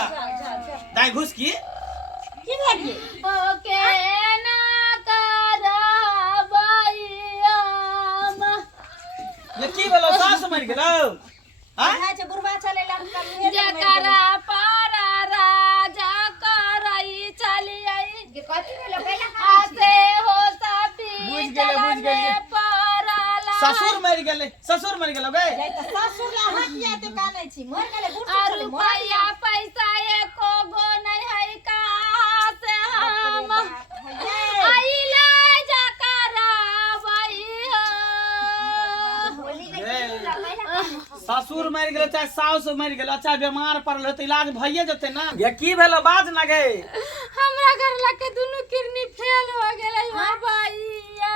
अच्छा दाई घुस की भेलिए ओके ना करबैयाम ये की भेलो सास मर गेलो हां जे बुढ़वा चले लड़का जकरा पर राजा करई चली आई के कथि भेलो पहले आसे हो सपी बुझ गेले ससुर मर गेलो गए त ससुर ला हटिया तो कानै छी मर गेले बुढ़ और रुपया पैसा एको गो नहीं है कहाँ से हम आइला जकरा ससुर मर गेलो चाहे सास मर गेलो अच्छा बीमार पड़ल त इलाज भइए जते ना ये की भेलो बात ना गे हमरा घर लके दुनु किडनी फेल हो गेलै हो भैया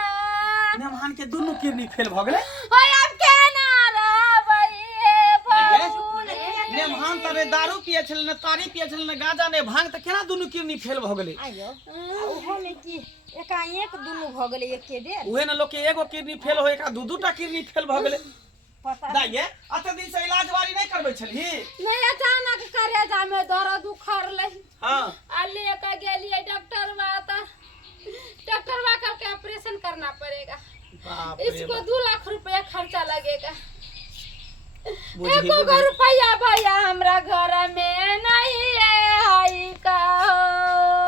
नेमान के दुनु किडनी फेल भ गेलै होय अब केना रहबै बाबू नेमान तरे दारू पिए छल न तारी पिए छल न गांजा ने भांग त केना दुनु किडनी फेल भ गेलै आयो ओहो में की एकाएक दुनु भ गेलै एके बेर उहे न लोग के एगो किडनी फेल होय का दू दूटा किडनी फेल भ गेलै पता दाइए अते दिन से इलाज वाली नहीं करबै छलही नहीं अचानक करेजा में दर्द उखड़लै हां आ लेके गेलिए डॉक्टर बात डॉक्टर बा के ऑपरेशन करना पड़ेगा बाप रे इसको 2 लाख रुपया खर्चा लगेगा बुझी एको रुपया भैया हमरा घर में नहीं है हाई का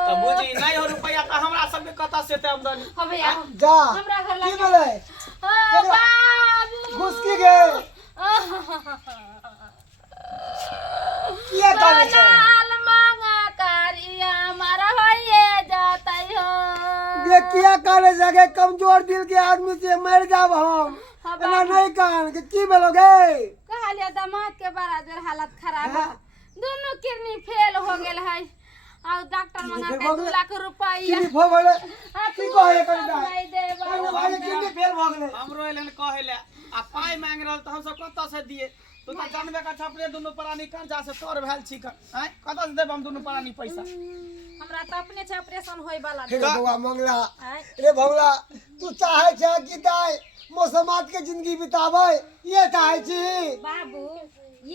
त बुझी नहीं हो रुपया त हमरा सब के कता से ते आमदनी हो भैया जा हमरा घर की लगे बोले बाबू घुस की गे किया करे छै लाल मांगा करिया हमारा होइए जाता हो ये किया करे जगह कमजोर दिल के आदमी से मर जाब हम हाँ, एना नहीं कान के की भेलोगे कहलिए दामाद के बड़ा जोर हालत खराब है दोनों किडनी फेल हो गेल है और डॉक्टर मंगाते 2 लाख रुपया की भो गेले की कहे कर नहीं देबो भाई की फेल भ गेले हमरो एलन कहेले आ पाई मांग रहल त हम सब कता से दिए तू त जानबे का छपरे दुनु प्राणी कंजा से तोर भेल छी हैं कता से देब हम दुनु प्राणी पैसा हमरा त अपने छै ऑपरेशन होय वाला रे बउआ मंगला रे भौला तू चाहे छ कि दाई मौसमात के जिंदगी बिताबै ये चाहे छी बाबू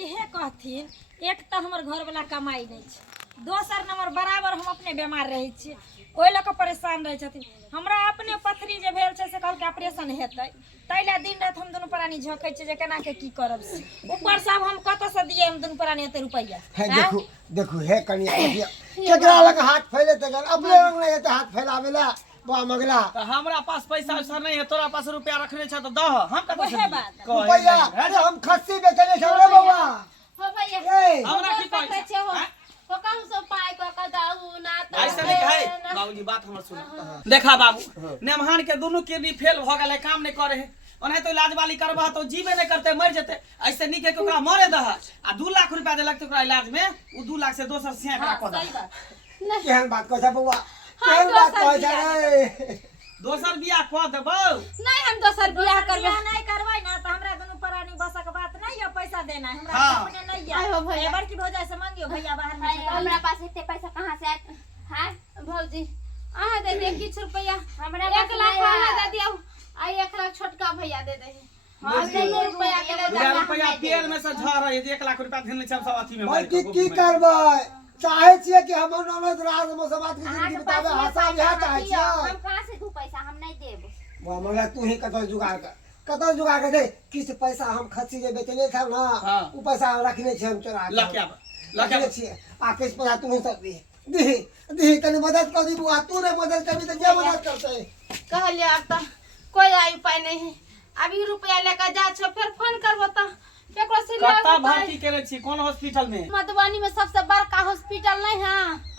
इहे कहथिन एक त हमर घर वाला कमाई नहीं छै दोसर नंबर बराबर हम अपने बीमार रहै छी ओइ लक परेशान रहै छथिन हमरा अपने पथरी जे भेल छै से कहल के ऑपरेशन हेतै तैला दिन रात हम दुनु प्राणी झोकै छै जे केना के की करब से ऊपर से अब हम कत से दिए हम दुनु प्राणी एते रुपैया है देखो देखो हे कनिया केकरा लग हाथ फैले त अपने लग नहीं है हाथ फैलावेला बा मंगला त हमरा पास पैसा वैसा नहीं है तोरा पास रुपया रखने छ त दह हम कता से ओहे बात रुपैया अरे हम खस्सी बेचले छ रे बउआ हो भैया ए हमरा की कहै छै हो कहू सो पाई को कदाऊ ना तो ऐसे नहीं कहे बाबूजी बात हमर सुन देखा बाबू नेमहान के दोनों किडनी फेल भ गेलै काम नहीं करे है ओने तो इलाज वाली करबा तो जीवे नहीं करते मर जते ऐसे नहीं के ओकरा मरे दह आ 2 लाख रुपया देलक त ओकरा इलाज में उ 2 लाख से दोसर सेंक राख द केहन बात कहै छ बउआ केहन बात कहै छ रे दोसर बियाह क देबौ नहीं हम दोसर बियाह करबे नहीं करबै ना त हमरा दुनु प्राणी बसक बात नहीं है पैसा देना है हमरा हाँ। अपने नहीं आय हो है भैया। एबर की भौजाई से मांगियो भैया बाहर में हमरा पास इतने पैसा कहां से आए हां भौजी आहा दे दे किछ रुपया हमरा 1 लाख आहा दे दियो आ 1 लाख छोटका भैया दे दे हां दे रुपया के दे रुपया पेड़ में से झड़ रही 1 लाख रुपया देने छ सब अथी में भाई की करबै चाहे छिए कि हम ननद राज मौसमात के जिंदगी बितावे हंसा बिहा चाहे छिए हम कहां से दू पैसा हम नहीं देब बा मंगला तू ही कतौ जुगाड़ कर दे किछ पैसा हम खस्सी जे बेचने छ ना हाँ। उ पैसा रखने छी हम चोरा के लकिया रखने छी आ किछ पैसा तू ही सब दी तनी मदद कर दी बुआ तू रे मदद करबी त जे मदद करतै कहलिए अब तो कोई आई उपाय नहीं है अभी रुपया लेकर जा छो फिर फोन करबो त केकरो से कत्ता भर्ती करे छी कोन हॉस्पिटल में मधुबनी में सबसे बड़का हॉस्पिटल नहीं है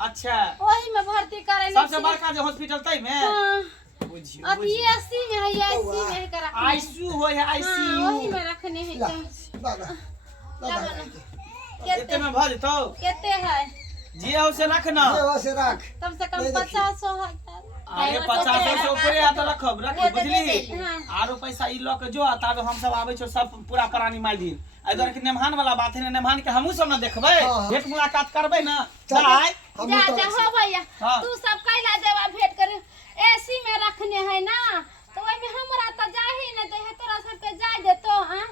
अच्छा वही में भर्ती करे सबसे बड़का जो हॉस्पिटल तै में बुझियो अब एसी में है एसी में है करा आईसीयू होय है आईसीयू वही में रखने हैं दादा केते में भ जतो कितने है जी हो से रखना ये हो से रख कम से कम 50 है अरे 50 से ऊपरे आ त रखब बुझली हाँ। आरो पैसा ई ल के जो ताबे हम सब आबै छो सब पूरा प्राणी मार दिन इधर के नेमहान वाला बात है नेमहान के हमहू सब न देखबै हाँ। भेट मुलाकात करबै ना चल। जाय जा जा हो भैया हाँ। तू सब कैला देवा भेंट कर एसी में रखने है ना तो ओइ में हमरा त जा ही न दे है तोरा सब के जाय देतो हां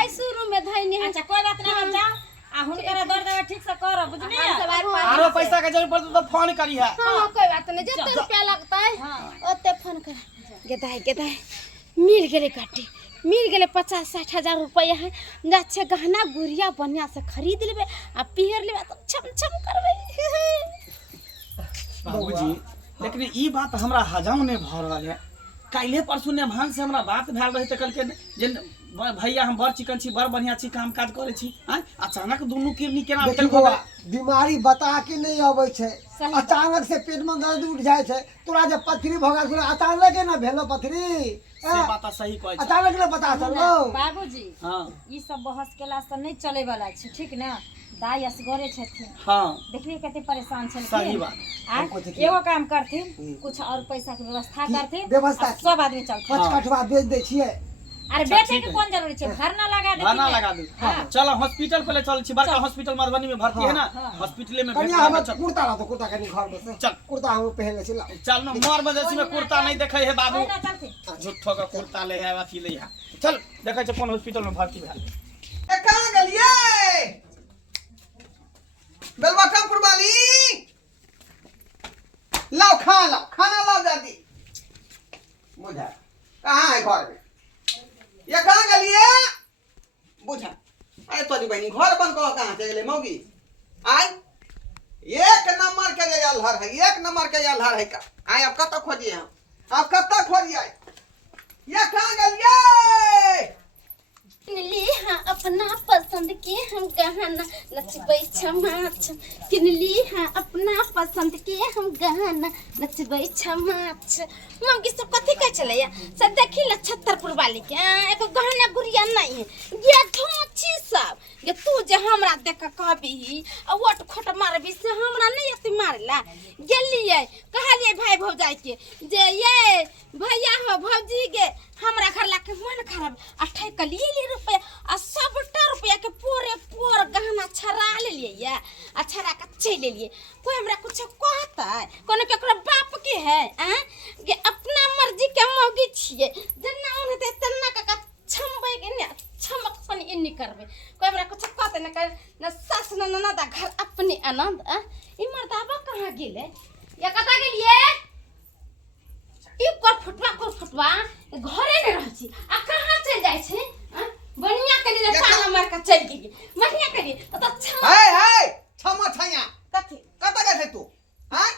आई शुरू में धैनी है अच्छा कोई बात नहीं हम जाओ आ हुनकर दर्द ठीक से करो बुझलिए आरो पैसा के जरूरत पड़त तो फोन करी है। हां कोई बात नहीं, जितना रुपया लगता है ओते फोन कर। गेदाय मिल गेले काटी, मिल गेले 50-60 हजार रुपया है। अच्छे गहना गुड़िया बढ़िया से खरीद लेबे आ पियर लेबे तो छम करबे। बाबूजी लेकिन ई बात हमरा हजाम नहीं भ रहल है। काल्हे परसू ने भान से हमरा बात भेल रहे त कल के जे भैया हम बड़ चिकन छी, बड़ बढ़िया छी, काम काज करे छी, अचानक दुनू किरनी केना देखी बौआ, बीमारी बता के नहीं आवे छे, अचानक से पेट में दर्द उठ जाए छे। तोरा जब पथरी भ गेल अचानक ना भेलो पथरी, से बात सही कहै छै, अचानक ना पता चललो। बाबूजी हां ई सब बहस केला से नहीं चले वाला छै, ठीक ना। दाई असगरे छथिन, हां देखिए कते परेशान छथिन। सही बात। एगो काम करथिन, कुछ और पैसा के व्यवस्था करथिन, व्यवस्था सब आदमी चलथिन। 5 कठवा बेच दे छिए। अरे बेचे के कौन जरूरी छै, भरना लगा दे, भरना लगा दे। चलो हॉस्पिटल पहले चल छी, बड़का हॉस्पिटल मधुबनी में भर्ती है ना, हॉस्पिटल में कन्या हम कुर्ता ला तो कुर्ता कनी घर में से चल कुर्ता हम पहन ले चला। चल न मोर मजेसी में कुर्ता नहीं देखे है बाबू, ना चलथिन। झूठो का कुर्ता ले है अथी ले है। चल देखे छ कोन हॉस्पिटल में भर्ती भेल। ए कहां गेलिए बेलवा कामपुर वाली, लाओ खाना लाओ जल्दी। बुझा कहां है घर में, ये कहां गेलिए बुझा। अरे तोरी बहनी घर बंद कह कहां से गेले मौगी। आय एक नंबर के अल्हर है, एक नंबर के अल्हर है का। आय अब कत खोजिए हम, अब कत खोजिए, ये कहां गेलिए। किनली हाँ अपना पसंद के हम गहना नचबै छमा छम। किनली हाँ अपना पसंद के हम गहना नचबै छमा छम। मम्मी सब कथी कह चले या सब देखी ल छतरपुर वाली के एको गहना गुड़िया नहीं है। ये धोची सब ये तू जे हमरा देख कहबी आ वट खोट मारबी से हमरा नहीं अति मारला। गेलिए कहलिए भाई भौजाई के जे ये भैया हो भौजी गे हमरा घर ला के मन खराब अठै कली रुपया आ सबटा रुपया के पोर गहना छरा ले लिए या आ छरा के चले लिए। कोई हमरा कुछ कहता है कोनो केकरो बाप के है कि अपना मर्जी के मौगी छिए जना उन्हें ते तना का छमबै के ने छमक सन इन्नी करबे। कोई हमरा कुछ कहते न कर न सास न ननद घर अपने आनंद ई मर्दाबा कहां गेले या कता गेलिए ई कर फुटवा घरे न रह छी आ कहां चल जाय छै बढ़िया के लिए ताला मार के चल गेली बढ़िया के लिए तो छम हे छमा छया कथी कत गए थे तू। हैं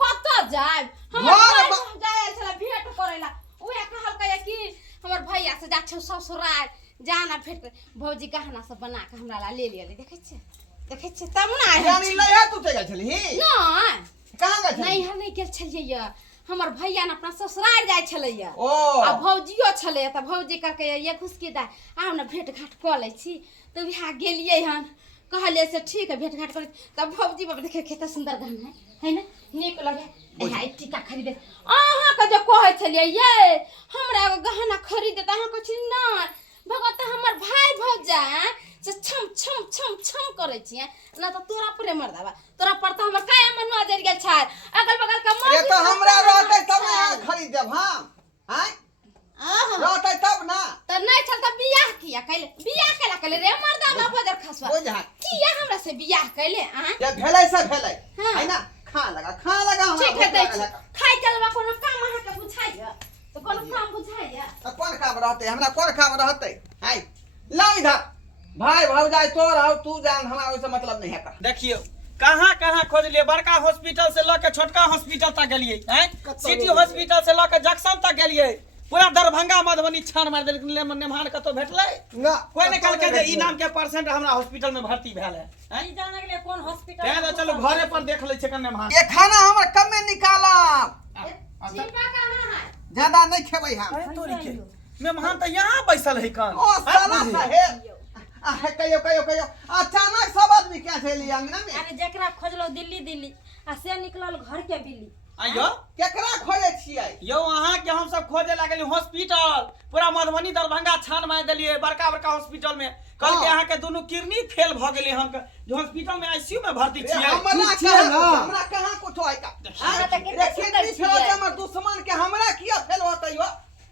कत जाय हमर जाय छला भेंट करेला ओए कहल कया कि हमर भैया से जा छ ससुराल जाना भेंट भौजी गहना सब बना के हमरा ला ले लियो देखे छ तब ना यानी ले तू चल छली नहीं कहां गए नहीं हम नहीं गेल छलिए हमर भैया न अपना ससुराल जाय छलैया ओ आ भौजियो छलै त भौजी कहके ये खुशकी दा आउ न भेंट घाट क लै छी त बिहा गेलियै हन कहले से ठीक है भेंट घाट कर तब भौजी बाबा देखे केते सुंदर गहना है ना नीक लगे हाय टीका खरीदे अहाँ के जो कहै छलियै ये हमरा एगो गहना खरीदे त अहाँ कहै छी न भगत हमर भाई भौजा से छम करे छी ना त तोरा पर मरदावा तोरा पर त हमर काय मन नजर गेल छै अगल बगल का ये तो हमरा रहते तब ना खरीद देब हम। हैं रहते तब ना त नहीं छल त बियाह किया कैले रे मर्दावा बजर खसवा बुझा किया हमरा से बियाह कैले ये भेलै से भेलै है ना खा लगा हमरा ठीक है दै छी खाइ चलबा कोनो काम अहाँ के बुझाइया त कोनो काम बुझाइया कौन काम रहते हमरा कौन काम रहते। हैं लाओ इधर भाई भौजाई तोर हो तू जान हमरा ओसे मतलब नहीं है का। देखियो कहाँ खोज लिए, बड़का हॉस्पिटल से लेके छोटका हॉस्पिटल तक गेलिए, सिटी हॉस्पिटल से लेके जंक्शन तक गेलिए, पूरा दरभंगा मधुबनी छान मार देलिए। नेमान कतो भेटले ना कोई ने कहलकै जे ई नाम के पेशेंट हमरा हॉस्पिटल में भर्ती भेल है। ई जाने के लिए कौन हॉस्पिटल तें तो चलो घरे पर देख ले छै कन्ने मान। ये खाना हमर कम में निकालब छिपा कहां है ज्यादा नहीं खेबै हम। अरे तोरी के मेहमान त यहाँ बैसल है कन। ओ साला साहेब कहियो अचानक सब आदमी क्या चली अंगना में। अरे जेकरा खोजलो दिल्ली आ से निकलल घर के बिल्ली। आइयो केकरा खोजे छियै यो अहाँ के हम सब खोजे लागल हॉस्पिटल पूरा मधुबनी दरभंगा छान मार देलिए बड़का हॉस्पिटल में। कल के अहाँ के दोनों किडनी फेल भ गेले हम जो हॉस्पिटल में आईसीयू में भर्ती छियै। हमरा कहां कुछ होय का हमरा त केते सुंदर छियै हमर दुश्मन के हमरा किया फेल होतै यो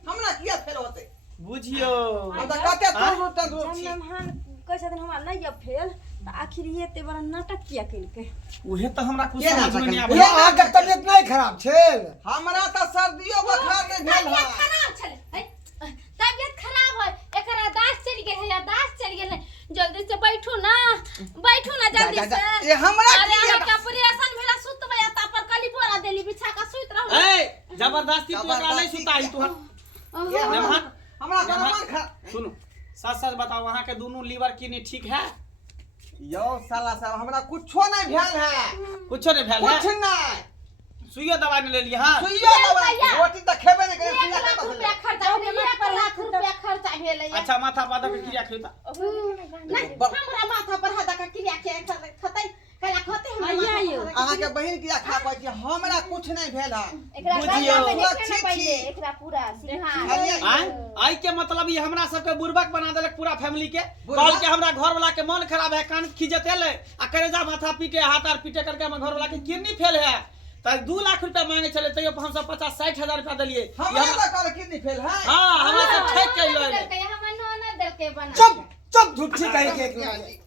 हमरा किया फेल होतै बुझियो हम त कते तंदुरुस्त मेहमान कैसे दिन हमरा नहीं अब फेल तो आखिर ये ते बड़ा नाटक किया के उहे तो हमरा कुछ के ना समझ में नहीं सकल? आबै ये आगे तबियत नहीं खराब छेल। हमरा त सर्दियो बुखार के भेल है। तबियत खराब छले तबियत खराब है एकरा दास चल गेल है या दास चल गेल है जल्दी से बैठू ना जल्दी से ये हमरा अरे की हमरा ऑपरेशन भेला सुतबे या ता पर कली बोरा देली बिछा का सुत रहू ए जबरदस्ती तू एकरा नहीं सुताई तू ये नेमहान हमरा गरमान खा सुनो सच सच बताओ वहां के दोनों लीवर किडनी ठीक है? यो साला साहब हमरा कुछो नहीं भेल है। कुछो नहीं भेल है? कुछ नहीं। सुइयो दवाई नहीं ले लिया हां? सुइया दवाई रोटी त खेबे नहीं करे सुइया ₹1 का रुपया खर्चा हो गया ₹1 खर्चा भेल है अच्छा माथा पादा के क्रिया खेता नहीं हमरा माथा पर हादा का क्रिया के खतै कला खते हम अहाँ के बहिन किया खा पाई छी हमरा कुछ नहीं भेल है। एकरा बुझियो। में देखे ठीक ना पहिले छी। एकरा पूरा सिंहार आय आई के मतलब ये हमरा सब के बुर्बक बना देलक पूरा फैमिली के बुर्बक? कल के हमरा घर वाला के मन खराब है कान खिजत एले आ करेजा माथा पीटे हाथ आर पीटे करके हम घर वाला के किडनी फेल है त 2 लाख रुपया मांगे चले तैयो हम सब 50-60 हजार रुपया देलिए हमरा त कल किडनी फेल है। हां हमरा सब ठेक के लए हम नौना दल के बना चुप झूठी कहीं के एक मिनट।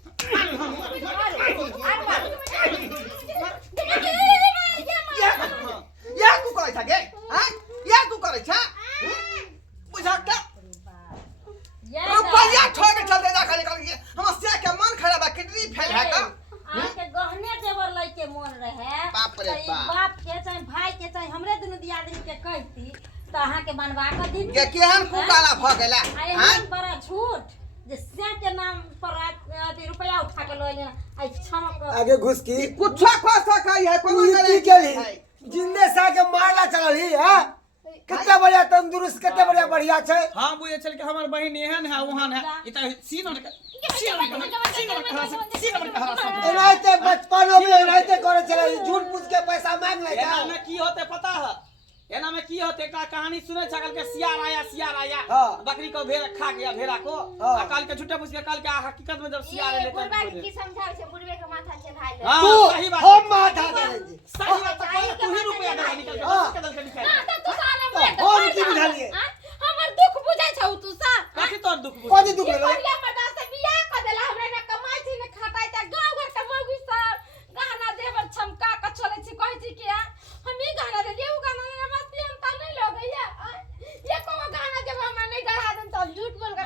या तू करे छ गे हां या तू करे छ बुझा के रुपया छोड़ के चल दे जा खाली कर हम से के मन खराब है किडनी फेल है का आके गहने जेवर लई के मन रहे बाप रे तो ई बाप। बाप के चाहे भाई के चाहे हमरे दुनु दियादनी के कहती तो अहाँ के बनवा के दी के केहन कुकाला भ गेला आए हां हम बड़ा झूठ जे से के नाम पर अथी रुपया उठा के लई लेना आई छमक आगे घुस की कुछ खो सकै है कोनो तू नहीं की केली जिंदे सा के मारला चलही है कितना बढ़िया तंदुरुस्त कितना बढ़िया छे। हां बुझे चल के हमर बहिन एहन है वहां है ई त सीन एनाइते बचपन में एनाइते करे चले झूठ पूछ के पैसा मांग ले एना में की होते पता है एना में की होते का कहानी सुने छकल के सियार आया हाँ। बकरी को भेड़ खा गया भेड़ा को हाँ। काल के झूठे पूछ के काल के हकीकत में जब सियार ये लेते बुढ़वा की समझावे से बुढ़वे के माथा चढ़ाई ले हां तू सही बात हम माथा दे सही बात है तू ही रुपया दे निकल के हाँ। निकल के निकल ना तो तू साला में और की बुझा लिए हमर दुख बुझै छौ तू सा काफी तोर दुख बुझ कोदी दुख ये ले बढ़िया मटा से बियाह क देला हमरा ना कमाई छी ना खटाई त गांव घर के मौगी सब गहना देवर छमका के चले छी कहै छी कि हम ही गहना दे लेऊ गहना ना मस्ती हम त नहीं लगैया ये को गहना जब हम नहीं गढ़ा दन त झूठ बोल के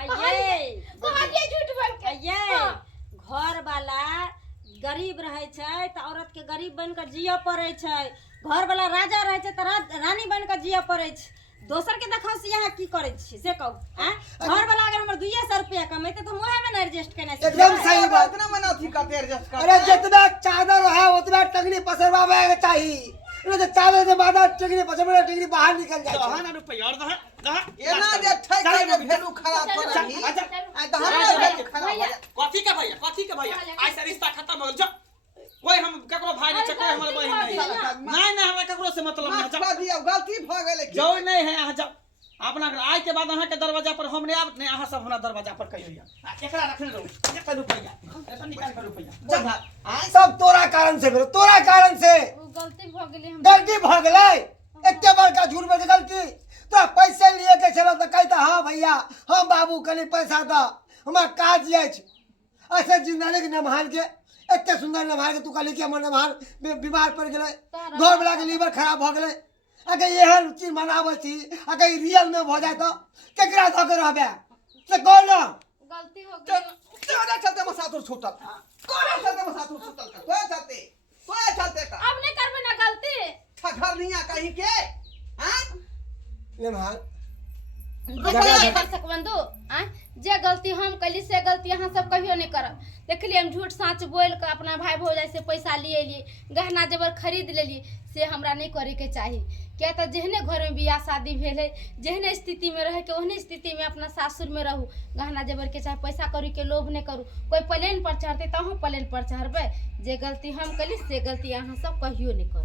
कहलिए झूठ बोल के ये घर वाला गरीब रहे छै त औरत के गरीब बन के जिया पड़े छै घर वाला राजा रहे छै त रानी बन के जिया पड़े छै दोसर के देखाव से यहाँ की करे छी से कहू घर वाला अगर हमर 200 रुपया कमेते तो मोहे में एडजस्ट करना छै एकदम सही बात। इतना मना थी करते एडजस्ट कर अरे जितना चादर है उतना टंगनी पसरवावे के चाहिए नहीं तो चादर से बाद टंगनी पसरवा टंगनी बाहर निकल जाए हां ना रुपया और दहा एना जे ठक के भेलू खराब कर रही अच्छा आ त हमरा भेलू खराब कथी के भैया आज से रिश्ता खत्म हो गया कोई हम ककरो भाई नहीं कोई हमर बहिन नहीं नहीं हमरा ककरो से मतलब नहीं माफ कर दिया गलती भ गेलै जो नहीं है यहाँ जाओ अपना आज के बाद अहाँ के दरवाजा पर हम नहीं आब नहीं अहाँ सब हमरा दरवाजा पर कहियो एकरा रखने रहू 1 रुपया ऐसा निकाल कर रुपया आ सब तोरा कारण से भेलो तोरा कारण से गलती भ गेलै हम गलती भ गेलै एते बड़का झूठ बोल के गलती तो पैसे लिए के चलो तो कहता हां भैया हम बाबू कनी पैसा द हमरा काज अछि ऐसे जिंदगी के नमहार के एते सुंदर नमहार के तू कहली कि हमर नमहार बीमार पड़ गेलै घर वाला के लीवर खराब भ गेलै अगर एहन चीज मनाबै छी अगर रियल में भ जाए तो केकरा ध के रहबे से कौन ना गलती हो गेलै तोरा चलते में साथुर छूटल तोरा चलते में साथुर छूटल तोरा चलते का अब नहीं करबे ना गलती ठठर निया कहीं के हां नमहार दर्शक बंधु जे गलती हम कैली से गलती अहाँ सब कहियो नहीं करब देखलिए हम झूठ साँच बोल के अपना भाई भौजाई से पैसा लिए गहना जेवर खरीद लेलिए से हमरा नहीं करे के चाही क्या तो जेहने घर में बियाह शादी भेल है जेहने स्थिति में रहे के ओहने स्थिति में अपना सासुर में रहू गहना जेवर के चाहे पैसा करी के लोभ नहीं करू कोई प्लेन पर चढ़ते तो प्लेन पर चढ़बे जे गलती हम कैली से गलती अहाँ सब कहियो नहीं करू।